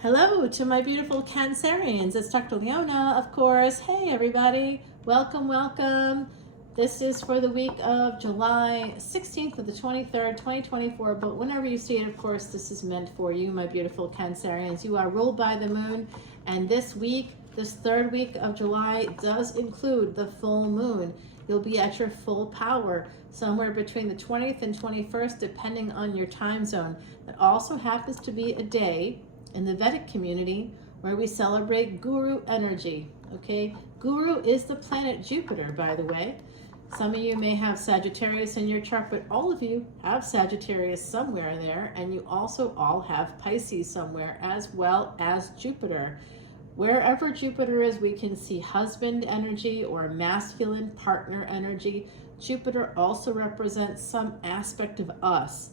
Hello to my beautiful Cancerians. It's Dr. Leona, of course. Hey, everybody. Welcome, welcome. This is for the week of July 16th to the 23rd, 2024. But whenever you see it, of course, this is meant for you, my beautiful Cancerians. You are ruled by the moon. And this week, this third week of July, does include the full moon. You'll be at your full power somewhere between the 20th and 21st, depending on your time zone. It also happens to be a day in the Vedic community where we celebrate Guru energy. Okay, Guru is the planet Jupiter, by the way. Some of you may have Sagittarius in your chart, but all of you have Sagittarius somewhere there, and you also all have Pisces somewhere, as well as Jupiter. Wherever Jupiter is, we can see husband energy or masculine partner energy. Jupiter also represents some aspect of us.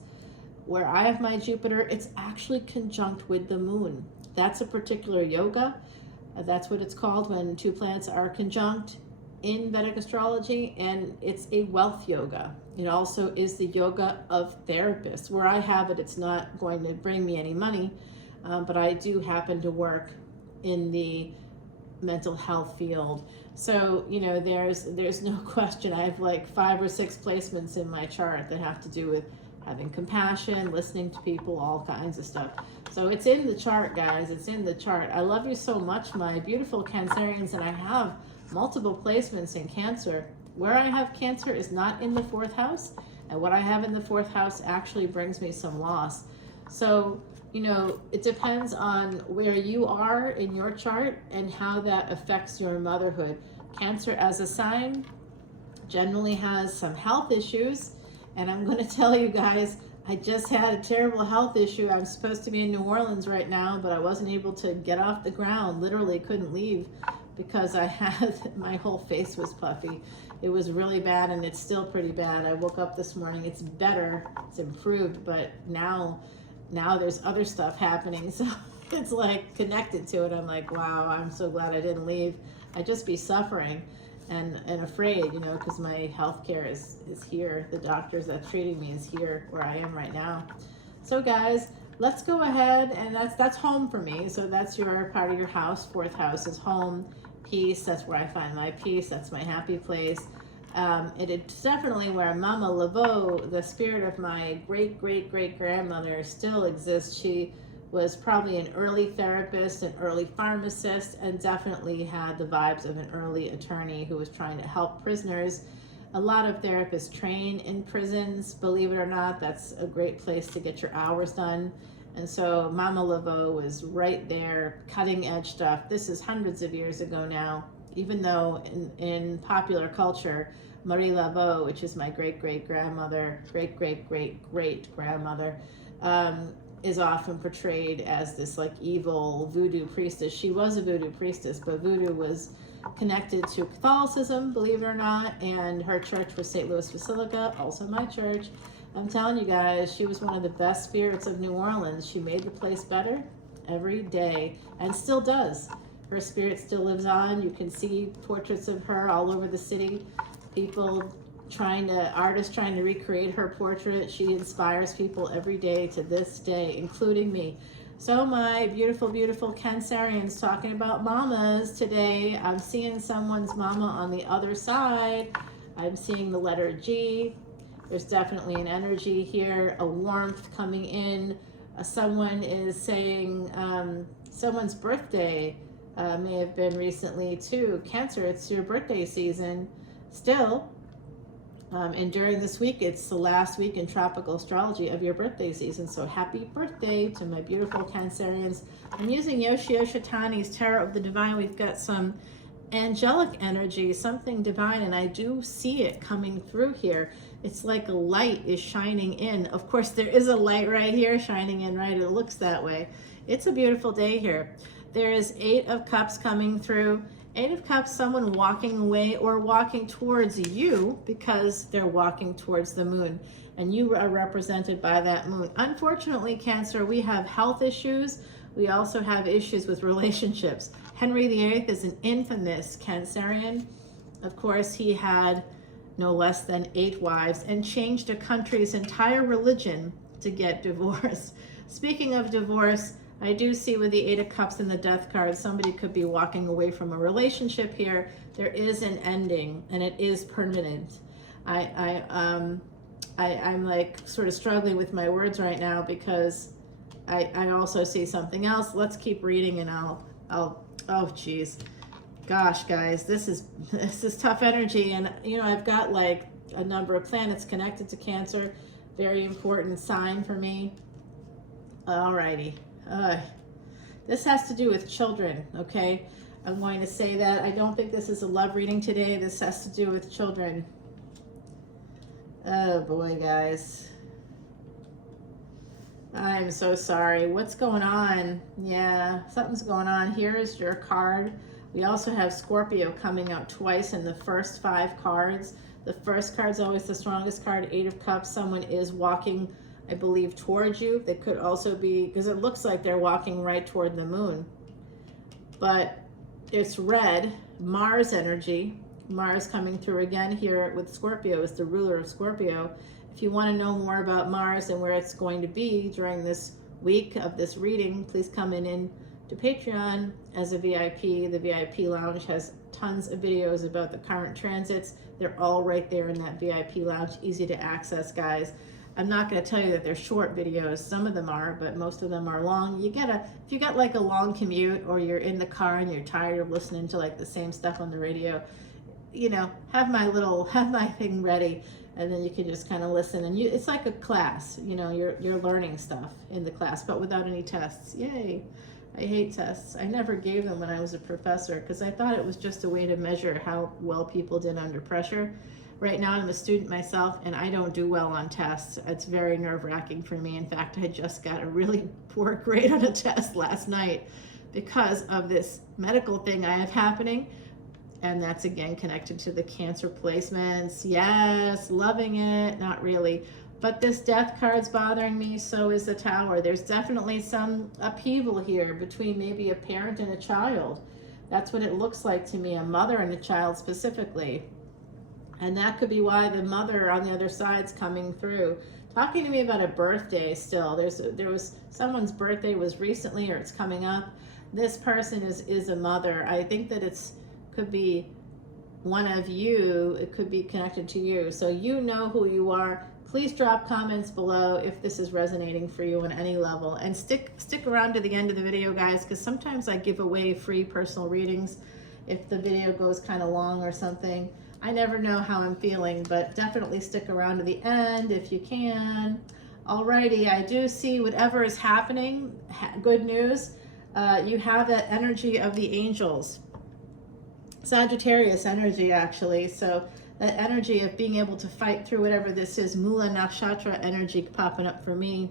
Where I have my Jupiter, it's actually conjunct with the moon. That's a particular yoga. That's what it's called when two planets are conjunct in Vedic astrology, and it's a wealth yoga. It also is the yoga of therapists. Where I have it, it's not going to bring me any money, but I do happen to work in the mental health field. So, you know, there's no question. I have like 5 or 6 placements in my chart that have to do with having compassion, listening to people, all kinds of stuff. So it's in the chart, guys. It's in the chart. I love you so much, my beautiful Cancerians, and I have multiple placements in Cancer. Where I have Cancer is not in the 4th house, and what I have in the 4th house actually brings me some loss. So, you know, it depends on where you are in your chart and how that affects your motherhood. Cancer as a sign generally has some health issues. And I'm going to tell you guys, I just had a terrible health issue. I'm supposed to be in New Orleans right now, but I wasn't able to get off the ground. Literally couldn't leave because I had, my whole face was puffy. It was really bad, and it's still pretty bad. I woke up this morning. It's better. It's improved, but now there's other stuff happening. So it's like connected to it. I'm like, wow, I'm so glad I didn't leave. I'd just be suffering and afraid, you know, because my healthcare is here. The doctors that treating me is here where I am right now. So guys, let's go ahead, and that's home for me. So that's your part of your house. 4th house is home, peace. That's where I find my peace. That's my happy place. It's definitely where Mama Laveau, the spirit of my great grandmother, still exists. She was probably an early therapist, an early pharmacist, and definitely had the vibes of an early attorney who was trying to help prisoners. A lot of therapists train in prisons, believe it or not. That's a great place to get your hours done. And so Mama Laveau was right there, cutting edge stuff. This is hundreds of years ago now, even though in popular culture, Marie Laveau, which is my great-great-grandmother, great-great-great-great-grandmother, is often portrayed as this like evil voodoo priestess. She was a voodoo priestess, but voodoo was connected to Catholicism, believe it or not, and her church was St. Louis Basilica, also my church. I'm telling you guys, she was one of the best spirits of New Orleans. She made the place better every day, and still does. Her spirit still lives on. You can see portraits of her all over the city. Artists trying to recreate her portrait. She inspires people every day to this day, including me. So my beautiful Cancerians, talking about mamas today. I'm seeing someone's mama on the other side. I'm seeing the letter G. There's definitely an energy here, a warmth coming in. Someone is saying someone's birthday may have been recently too. Cancer, it's your birthday season still. And during this week, it's the last week in tropical astrology of your birthday season. So happy birthday to my beautiful Cancerians. I'm using Yoshio Shitani's Tarot of the Divine. We've got some angelic energy, something divine, and I do see it coming through here. It's like a light is shining in. Of course, there is a light right here shining in, right? It looks that way. It's a beautiful day here. There is 8 of Cups coming through. 8 of Cups, someone walking away or walking towards you because they're walking towards the moon, and you are represented by that moon. Unfortunately, Cancer, we have health issues. We also have issues with relationships. Henry VIII is an infamous Cancerian. Of course, he had no less than 8 wives and changed a country's entire religion to get divorced. Speaking of divorce, I do see with the Eight of Cups and the Death card, somebody could be walking away from a relationship here. There is an ending, and it is permanent. I'm like sort of struggling with my words right now because I also see something else. Let's keep reading, and oh geez, gosh, guys, this is tough energy, and you know, I've got like a number of planets connected to Cancer. Very important sign for me. Alrighty. This has to do with children, okay? I'm going to say that. I don't think this is a love reading today. This has to do with children. Oh boy, guys. I'm so sorry. What's going on? Yeah, something's going on. Here is your card. We also have Scorpio coming out twice in the first 5 cards. The first card's always the strongest card, Eight of Cups. Someone is walking, I believe, towards you. They could also be, because it looks like they're walking right toward the moon. But it's red, Mars energy. Mars coming through again here with Scorpio is the ruler of Scorpio. If you want to know more about Mars and where it's going to be during this week of this reading, please come in to Patreon as a VIP. The VIP lounge has tons of videos about the current transits. They're all right there in that VIP lounge, easy to access, guys. I'm not going to tell you that they're short videos. Some of them are, but most of them are long. If you got like a long commute, or you're in the car and you're tired of listening to like the same stuff on the radio, you know, have my thing ready, and then you can just kind of listen. And it's like a class, you know, you're learning stuff in the class, but without any tests. Yay. I hate tests. I never gave them when I was a professor because I thought it was just a way to measure how well people did under pressure. Right now I'm a student myself, and I don't do well on tests. It's very nerve-wracking for me. In fact, I just got a really poor grade on a test last night because of this medical thing I have happening. And that's again connected to the Cancer placements. Yes, loving it. Not really. But this Death card's bothering me, so is the Tower. There's definitely some upheaval here between maybe a parent and a child. That's what it looks like to me, a mother and a child specifically. And that could be why the mother on the other side's coming through. Talking to me about a birthday still. There was someone's birthday was recently, or it's coming up. This person is a mother. I think that could be one of you. It could be connected to you. So you know who you are. Please drop comments below if this is resonating for you on any level. And stick around to the end of the video, guys, because sometimes I give away free personal readings if the video goes kind of long or something. I never know how I'm feeling, but definitely stick around to the end if you can. Alrighty, I do see whatever is happening. Good news. You have that energy of the angels. Sagittarius energy, actually. So that energy of being able to fight through whatever this is. Mula Nakshatra energy popping up for me.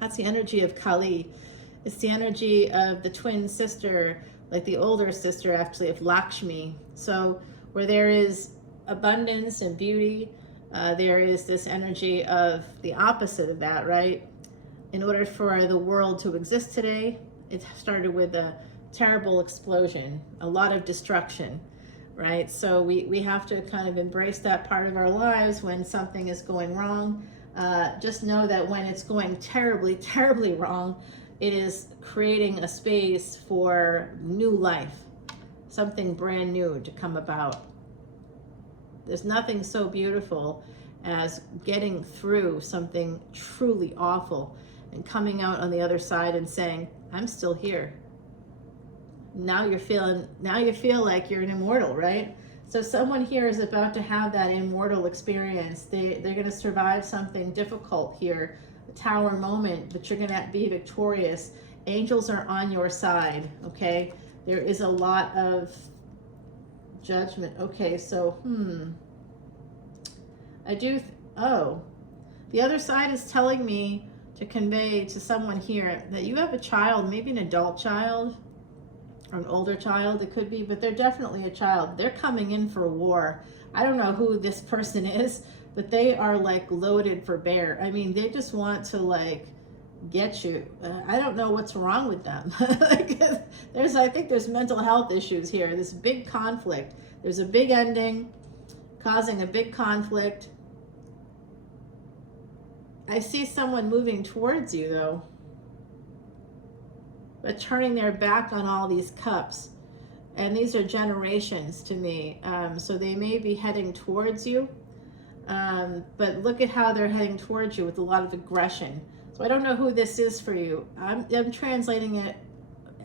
That's the energy of Kali. It's the energy of the twin sister, like the older sister, actually, of Lakshmi. So where there is abundance and beauty, there is this energy of the opposite of that, right? In order for the world to exist today, it started with a terrible explosion, a lot of destruction, right? So we have to kind of embrace that part of our lives when something is going wrong. Just know that when it's going terribly, terribly wrong, it is creating a space for new life, something brand new to come about. There's nothing so beautiful as getting through something truly awful and coming out on the other side and saying, I'm still here. Now you feel like you're an immortal, right? So someone here is about to have that immortal experience. They're going to survive something difficult here, a Tower moment, but you're going to be victorious. Angels are on your side, okay? There is a lot of judgment. Okay, so, the other side is telling me to convey to someone here that you have a child, maybe an adult child, or an older child, it could be, but they're definitely a child. They're coming in for war. I don't know who this person is, but they are like loaded for bear. I mean, they just want to like get you. I don't know what's wrong with them. I think there's mental health issues here. This big conflict. There's a big ending causing a big conflict. I see someone moving towards you though. but turning their back on all these cups. And these are generations to me. So they may be heading towards you, but look at how they're heading towards you with a lot of aggression. So I don't know who this is for you. I'm translating it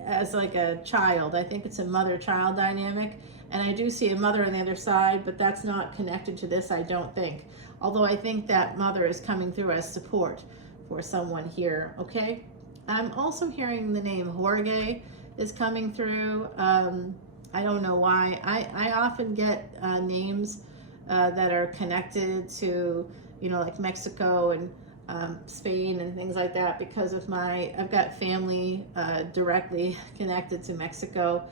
as like a child. I think it's a mother-child dynamic. And I do see a mother on the other side, but that's not connected to this, I don't think. Although I think that mother is coming through as support for someone here, okay? I'm also hearing the name Jorge is coming through. I don't know why. I often get names that are connected to, you know, like Mexico and Spain and things like that because of I've got family directly connected to Mexico.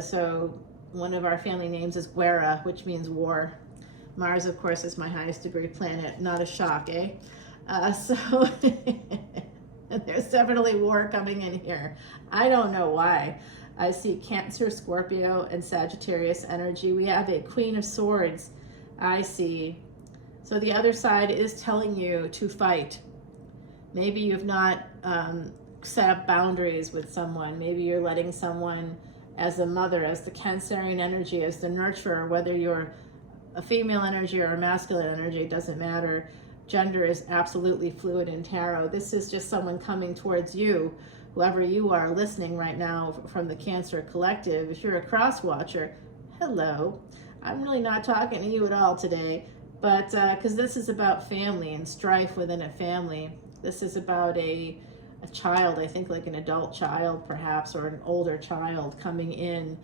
So one of our family names is Guerra, which means war. Mars, of course, is my highest degree planet. Not a shock, eh? So there's definitely war coming in here. I don't know why. I see Cancer, Scorpio, and Sagittarius energy. We have a Queen of Swords. I see. So the other side is telling you to fight. Maybe you've not set up boundaries with someone. Maybe you're letting someone, as a mother, as the Cancerian energy, as the nurturer, whether you're a female energy or a masculine energy, it doesn't matter. Gender is absolutely fluid in tarot. This is just someone coming towards you, whoever you are listening right now from the Cancer Collective. If you're a cross watcher, hello. I'm really not talking to you at all today, but because this is about family and strife within a family. This is about a child, I think like an adult child perhaps, or an older child coming in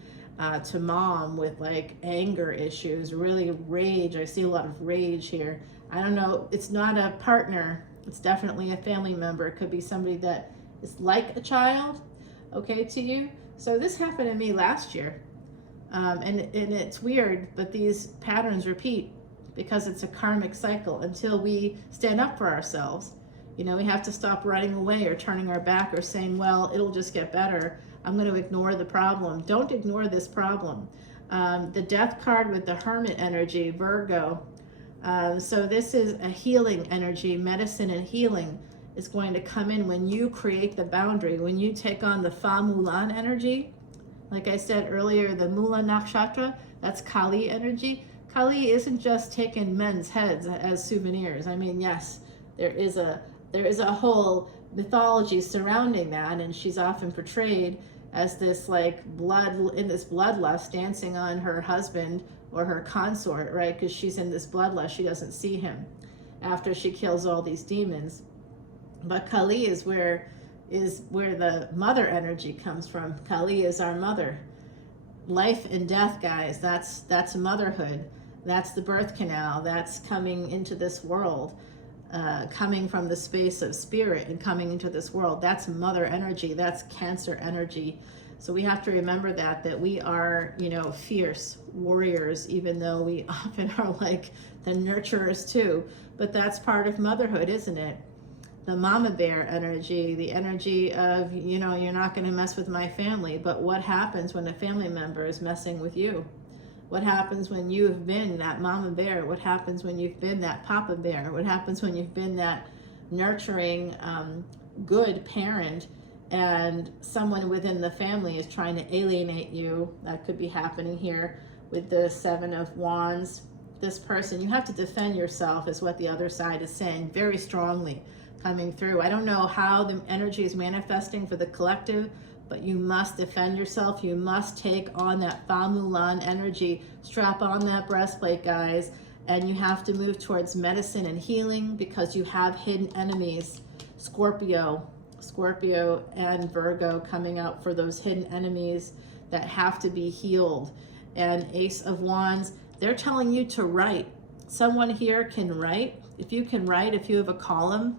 to mom with like anger issues, really rage. I see a lot of rage here. I don't know, it's not a partner, it's definitely a family member. It could be somebody that is like a child, okay, to you. So this happened to me last year. And it's weird, but these patterns repeat because it's a karmic cycle until we stand up for ourselves. You know, we have to stop running away or turning our back or saying, well, it'll just get better. I'm going to ignore the problem. Don't ignore this problem. The Death card with the Hermit energy, Virgo. So this is a healing energy. Medicine and healing is going to come in when you create the boundary, when you take on the Fa Mulan energy. Like I said earlier, the Mula Nakshatra, that's Kali energy. Kali isn't just taking men's heads as souvenirs. I mean, yes, there is a whole mythology surrounding that, and she's often portrayed as this like bloodlust, dancing on her husband or her consort, right? Because she's in this bloodlust, she doesn't see him after she kills all these demons. But Kali is where the mother energy comes from. Kali is our mother. Life and death, guys, that's motherhood. That's the birth canal. That's coming into this world, coming from the space of spirit and coming into this world. That's mother energy. That's Cancer energy. So we have to remember that we are, you know, fierce warriors, even though we often are like the nurturers too. But that's part of motherhood, isn't it? The mama bear energy, the energy of, you know, you're not going to mess with my family. But what happens when a family member is messing with you? What happens when you've been that mama bear? What happens when you've been that papa bear? What happens when you've been that nurturing, good parent, and someone within the family is trying to alienate you? That could be happening here with the Seven of Wands. This person, you have to defend yourself, is what the other side is saying very strongly coming through. I don't know how the energy is manifesting for the collective, but you must defend yourself. You must take on that Fa Mulan energy. Strap on that breastplate, guys, and you have to move towards medicine and healing because you have hidden enemies. Scorpio and Virgo coming out for those hidden enemies that have to be healed. And Ace of Wands, they're telling you to write. Someone here can write. If you can write, if you have a column,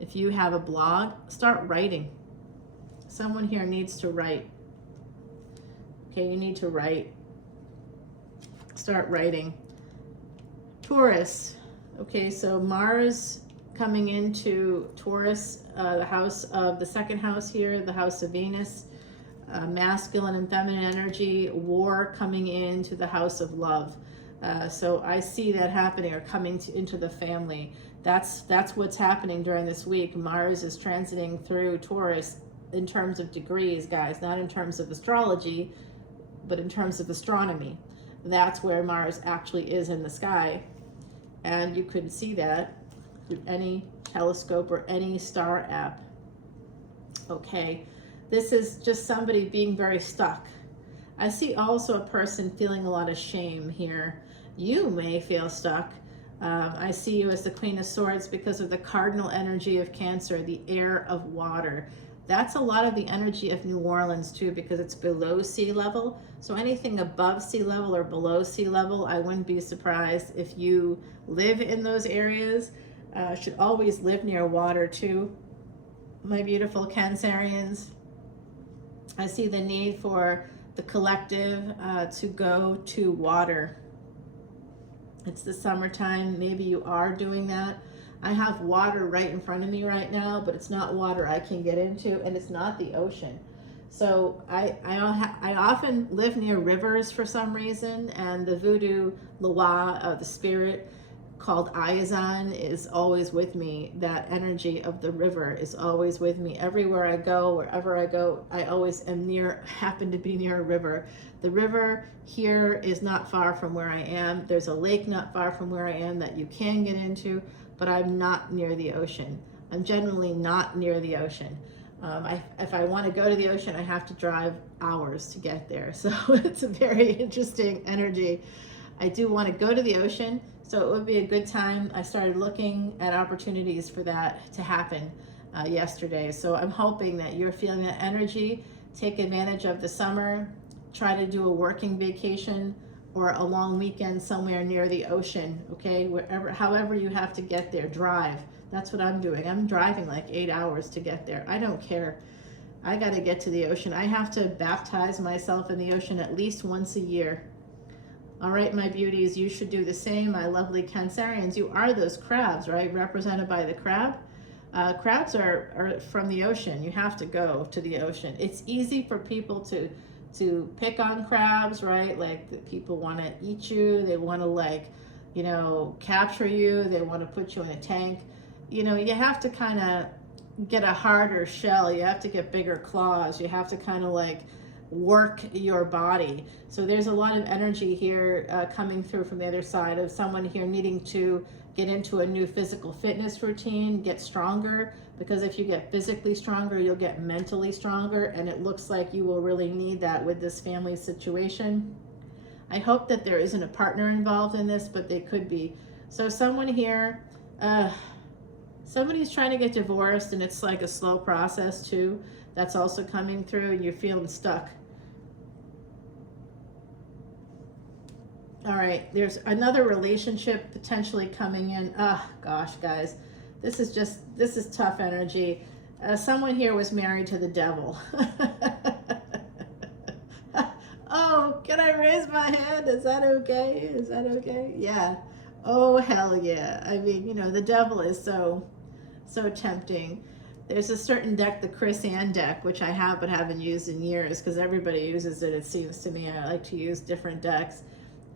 if you have a blog, start writing. Someone here needs to write. Okay, you need to write. Start writing. Taurus. Okay, so Mars coming into Taurus, the house of the second house here, the house of Venus, masculine and feminine energy, war coming into the house of love. So I see that happening, or coming into the family. That's what's happening during this week. Mars is transiting through Taurus in terms of degrees, guys, not in terms of astrology, but in terms of astronomy. That's where Mars actually is in the sky. And you could see that through any telescope or any star app. Okay, this is just somebody being very stuck. I see also a person feeling a lot of shame here. You may feel stuck. I see you as the Queen of Swords because of the cardinal energy of Cancer, the air of water. That's a lot of the energy of New Orleans too, because it's below sea level. So anything above sea level or below sea level, I wouldn't be surprised if you live in those areas. Should always live near water too, my beautiful Cancerians. I see the need for the collective to go to water. It's the summertime. Maybe you are doing that. I have water right in front of me right now, but it's not water I can get into, and it's not the ocean. So I often live near rivers for some reason, and the voodoo Loa of the spirit called Ayazan is always with me. That energy of the river is always with me. Everywhere I go, wherever I go, I always am happen to be near a river. The river here is not far from where I am. There's a lake not far from where I am that you can get into, but I'm not near the ocean. I'm generally not near the ocean. If I want to go to the ocean, I have to drive hours to get there. So it's a very interesting energy. I do want to go to the ocean, so it would be a good time. I started looking at opportunities for that to happen yesterday. So I'm hoping that you're feeling that energy. Take advantage of the summer. Try to do a working vacation or a long weekend somewhere near the ocean, okay? However you have to get there, drive. That's what I'm doing. I'm driving like 8 hours to get there. I don't care. I got to get to the ocean. I have to baptize myself in the ocean at least once a year. All right, my beauties, you should do the same, my lovely Cancerians. You are those crabs, right? Represented by the crab. Crabs are from the ocean. You have to go to the ocean. It's easy for people to pick on crabs, right? Like the people want to eat you. They want to, like, you know, capture you. They want to put you in a tank. You know, you have to kind of get a harder shell. You have to get bigger claws. You have to kind of like work your body. So there's a lot of energy here coming through from the other side of someone here needing to get into a new physical fitness routine, get stronger, because if you get physically stronger, you'll get mentally stronger, and it looks like you will really need that with this family situation. I hope that there isn't a partner involved in this, but they could be. So someone here, somebody's trying to get divorced, and it's like a slow process too. That's also coming through, and you're feeling stuck. All right, there's another relationship potentially coming in. Oh gosh, guys, this is tough energy. Someone here was married to the devil. Oh, can I raise my hand? Is that okay? Is that okay? Yeah. Oh, hell yeah. I mean, you know, the devil is so tempting. There's a certain deck, the Chris Ann deck, which I have but haven't used in years because everybody uses it, it seems to me. I like to use different decks.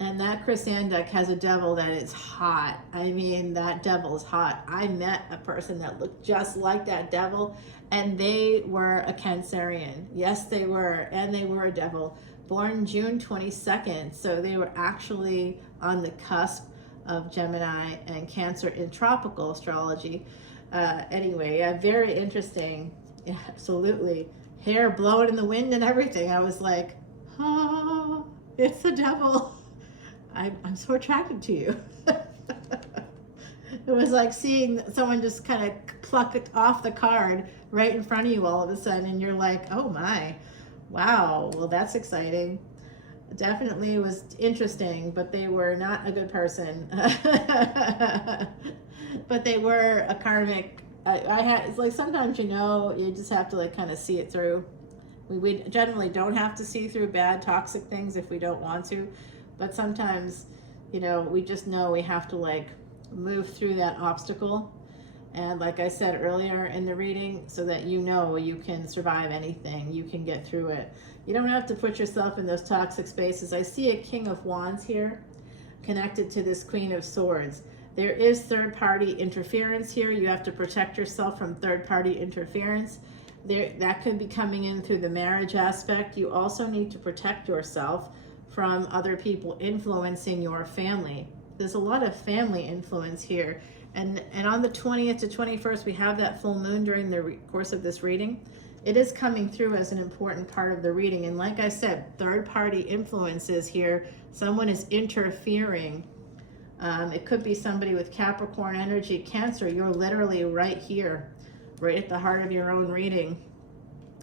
And that Chris Ann deck has a devil that is hot. I mean, that devil is hot. I met a person that looked just like that devil, and they were a Cancerian. Yes, they were, and they were a devil. Born June 22nd, so they were actually on the cusp of Gemini and Cancer in tropical astrology. Anyway, very interesting. Yeah, absolutely. Hair blowing in the wind and everything. I was like, oh, it's the devil. I'm so attracted to you. It was like seeing someone just kind of pluck it off the card right in front of you all of a sudden, and you're like, oh my, wow, well, that's exciting. Definitely was interesting, but they were not a good person. But they were a karmic. It's like sometimes, you know, you just have to like kind of see it through. We generally don't have to see through bad, toxic things if we don't want to. But sometimes, you know, we just know we have to like move through that obstacle. And like I said earlier in the reading, so that you know you can survive anything, you can get through it. You don't have to put yourself in those toxic spaces. I see a King of Wands here connected to this Queen of Swords. There is third-party interference here. You have to protect yourself from third-party interference. that could be coming in through the marriage aspect. You also need to protect yourself from other people influencing your family. There's a lot of family influence here. And on the 20th to 21st, we have that full moon during the course of this reading. It is coming through as an important part of the reading. And like I said, third-party influences here. Someone is interfering. It could be somebody with Capricorn energy, Cancer. You're literally right here, right at the heart of your own reading.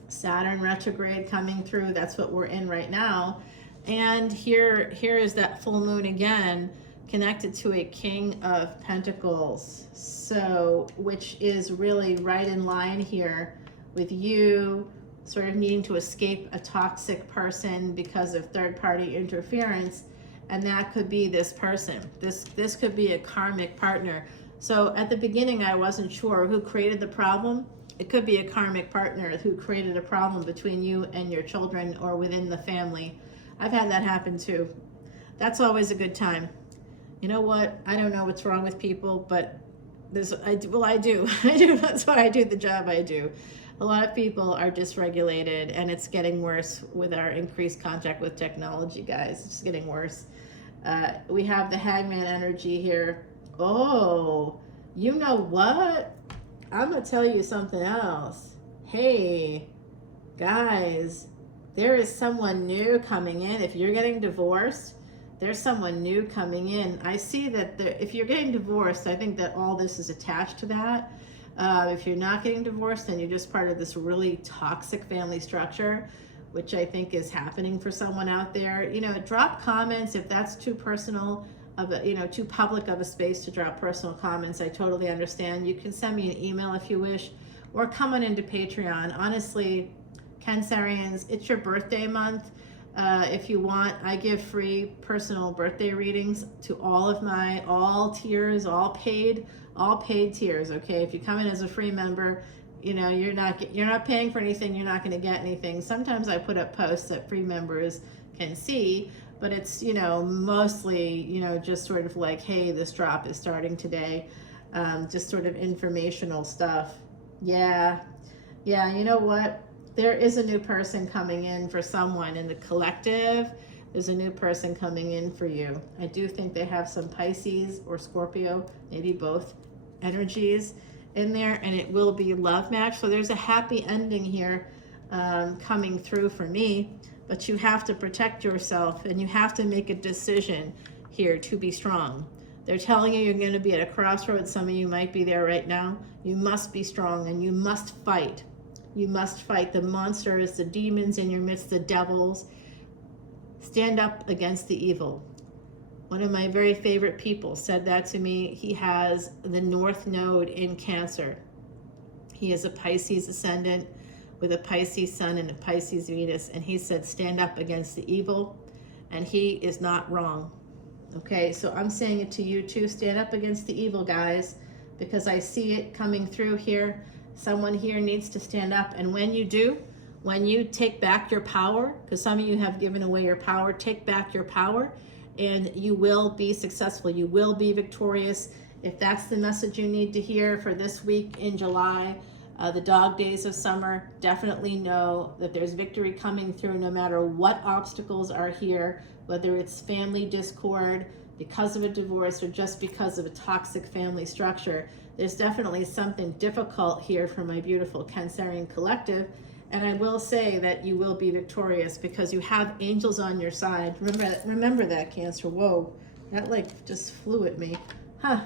Saturn retrograde coming through. That's what we're in right now. And here is that full moon again, connected to a King of Pentacles. So, which is really right in line here with you sort of needing to escape a toxic person because of third-party interference. And that could be this person. This could be a karmic partner. So at the beginning, I wasn't sure who created the problem. It could be a karmic partner who created a problem between you and your children or within the family. I've had that happen too. That's always a good time. You know what? I don't know what's wrong with people, but I do. That's why I do the job I do. A lot of people are dysregulated, and it's getting worse with our increased contact with technology, guys. It's just getting worse. We have the Hangman energy here. Oh, you know what? I'm going to tell you something else. Hey, guys, there is someone new coming in. If you're getting divorced, there's someone new coming in. I see that if you're getting divorced, I think that all this is attached to that. If you're not getting divorced, then you're just part of this really toxic family structure, which I think is happening for someone out there. You know, drop comments if that's too personal of a, too public of a space to drop personal comments. I totally understand. You can send me an email if you wish, or come on into Patreon. Honestly, Cancerians, it's your birthday month. If you want, I give free personal birthday readings to all tiers, all paid tiers. Okay, if you come in as a free member, you're not paying for anything. You're not going to get anything. Sometimes I put up posts that free members can see, but it's mostly just sort of like, hey, this drop is starting today. Just sort of informational stuff. Yeah. You know what? There is a new person coming in for someone in the collective. There's a new person coming in for you. I do think they have some Pisces or Scorpio, maybe both energies in there, and it will be love match. So there's a happy ending here coming through for me, but you have to protect yourself and you have to make a decision here to be strong. They're telling you you're going to be at a crossroads. Some of you might be there right now. You must be strong and you must fight. You must fight the monsters, the demons in your midst, the devils. Stand up against the evil. One of my very favorite people said that to me. He has the North Node in Cancer. He is a Pisces ascendant with a Pisces sun and a Pisces Venus. And he said, stand up against the evil. And he is not wrong. Okay, so I'm saying it to you too. Stand up against the evil, guys, because I see it coming through here. Someone here needs to stand up. And when you do, when you take back your power, because some of you have given away your power, take back your power and you will be successful. You will be victorious. If that's the message you need to hear for this week in July, the dog days of summer, definitely know that there's victory coming through no matter what obstacles are here, whether it's family discord because of a divorce or just because of a toxic family structure. There's definitely something difficult here for my beautiful Cancerian collective. And I will say that you will be victorious because you have angels on your side. Remember that, Cancer. Whoa, that like just flew at me. Huh.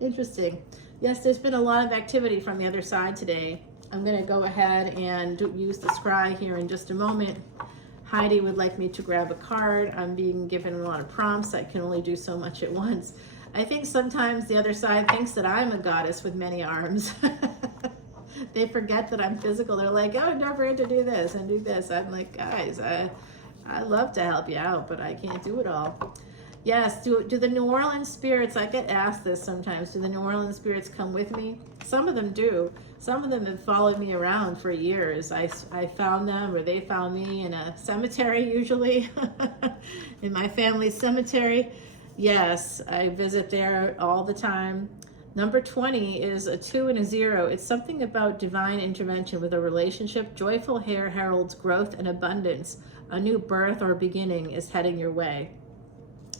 Interesting. Yes, there's been a lot of activity from the other side today. I'm going to go ahead and use the scry here in just a moment. Heidi would like me to grab a card. I'm being given a lot of prompts. I can only do so much at once. I think sometimes the other side thinks that I'm a goddess with many arms. They forget that I'm physical. They're like, oh, don't forget to do this and do this. I'm like, guys, I love to help you out, but I can't do it all. Yes, do the New Orleans spirits, I get asked this sometimes, do the New Orleans spirits come with me? Some of them do. Some of them have followed me around for years. I found them, or they found me in a cemetery usually, in my family's cemetery. Yes, I visit there all the time. Number 20 is a 2 and a 0. It's something about divine intervention with a relationship. Joyful hair heralds growth and abundance. A new birth or beginning is heading your way.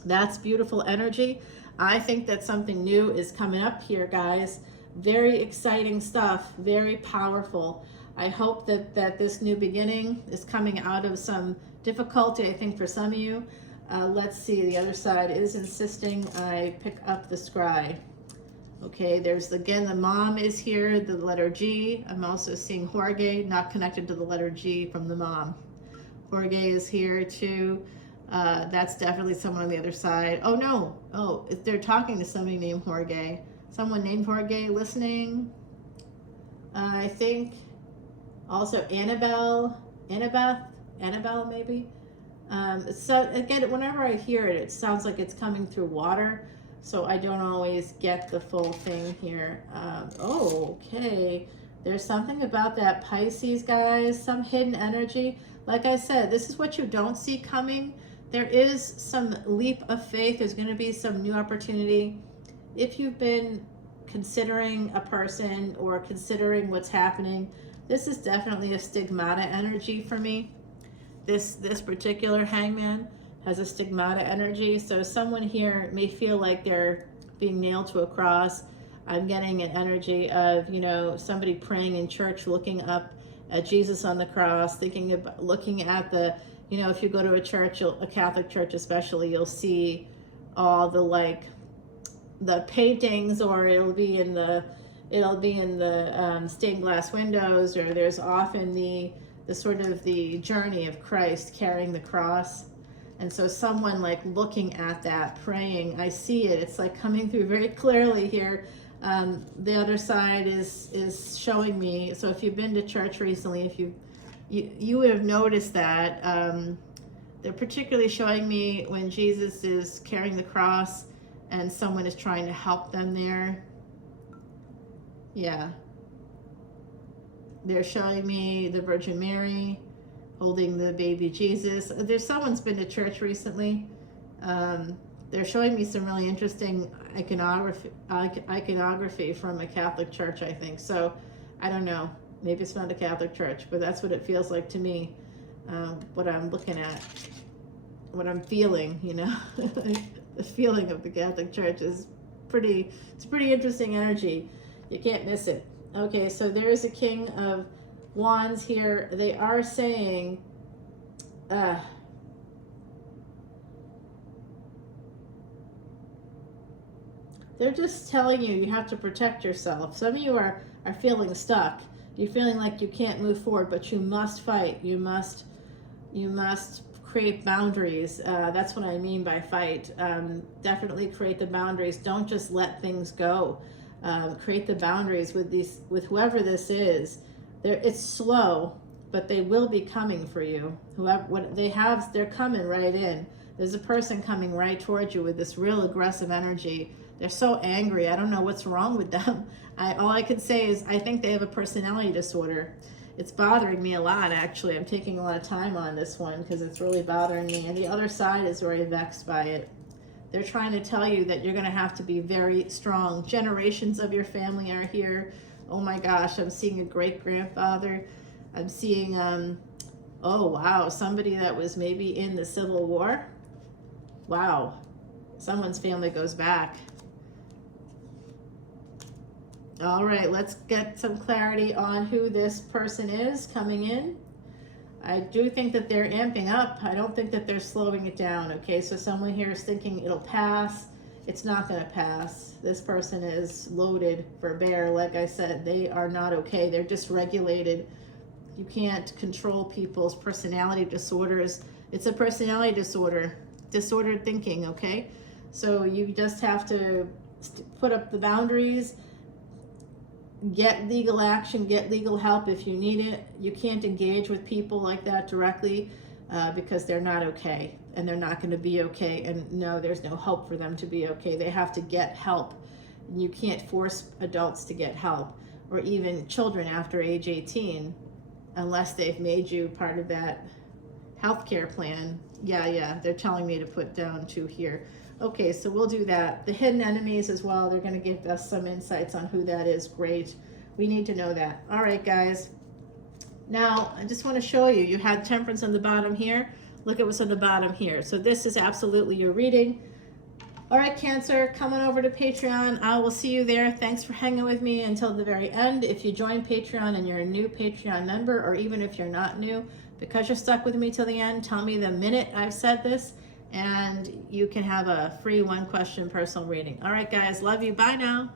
That's beautiful energy. I think that something new is coming up here, guys. Very exciting stuff, very powerful. I hope that this new beginning is coming out of some difficulty, I think, for some of you. Let's see, the other side is insisting I pick up the scry. Okay, there's, again, the mom is here, the letter G. I'm also seeing Jorge, not connected to the letter G from the mom. Jorge is here too. That's definitely someone on the other side. Oh no, oh, they're talking to somebody named Jorge. Someone named Jorge listening. I think also Annabelle maybe. So again, whenever I hear it, it sounds like it's coming through water. So I don't always get the full thing here. Oh, okay. There's something about that Pisces, guys, some hidden energy. Like I said, this is what you don't see coming. There is some leap of faith. There's going to be some new opportunity. If you've been considering a person or considering what's happening, this is definitely a stigmata energy for me. This particular hangman has a stigmata energy. So someone here may feel like they're being nailed to a cross. I'm getting an energy of, you know, somebody praying in church, looking up at Jesus on the cross, thinking about, looking at the, you know, if you go to a church, a Catholic church especially, you'll see all the, like, the paintings, or it'll be in the stained glass windows, or there's often the sort of the journey of Christ carrying the cross. And so someone like looking at that, praying, I see it. It's like coming through very clearly here. The other side is showing me. So if you've been to church recently, if you would have noticed that they're particularly showing me when Jesus is carrying the cross and someone is trying to help them there. Yeah. They're showing me the Virgin Mary holding the baby Jesus. There's someone's been to church recently. They're showing me some really interesting iconography from a Catholic church, I think. So I don't know. Maybe it's not a Catholic church, but that's what it feels like to me. What I'm looking at, what I'm feeling, you know, the feeling of the Catholic Church is it's pretty interesting energy. You can't miss it. Okay, so there is a King of Wands here. They are saying, they're just telling you have to protect yourself. Some of you are feeling stuck. You're feeling like you can't move forward, but you must fight. You must create boundaries. That's what I mean by fight. Definitely create the boundaries. Don't just let things go. Create the boundaries with whoever this is. It's slow, but they will be coming for you. They're coming right in. There's a person coming right towards you with this real aggressive energy. They're so angry. I don't know what's wrong with them. All I can say is I think they have a personality disorder. It's bothering me a lot, actually. I'm taking a lot of time on this one because it's really bothering me. And the other side is very vexed by it. They're trying to tell you that you're going to have to be very strong. Generations of your family are here. Oh my gosh, I'm seeing a great-grandfather. I'm seeing, oh wow, somebody that was maybe in the Civil War. Wow, someone's family goes back. All right, let's get some clarity on who this person is coming in. I do think that they're amping up. I don't think that they're slowing it down, okay? So someone here is thinking it'll pass. It's not going to pass. This person is loaded for bear. Like I said, they are not okay. They're dysregulated. You can't control people's personality disorders. It's a personality disorder, disordered thinking, okay? So you just have to put up the boundaries, get legal action, get legal help if you need it. You can't engage with people like that directly because they're not okay and they're not going to be okay. And no, there's no hope for them to be okay. They have to get help. You can't force adults to get help, or even children after age 18, unless they've made you part of that healthcare plan. Yeah, they're telling me to put down 2 here. Okay, so we'll do that. The hidden enemies as well. They're going to give us some insights on who that is. Great. We need to know that. All right, guys. Now, I just want to show you. You had Temperance on the bottom here. Look at what's on the bottom here. So this is absolutely your reading. All right, Cancer, come on over to Patreon. I will see you there. Thanks for hanging with me until the very end. If you join Patreon and you're a new Patreon member, or even if you're not new, because you're stuck with me till the end, tell me the minute I've said this, and you can have a free 1-question personal reading. All right, guys, love you. Bye now.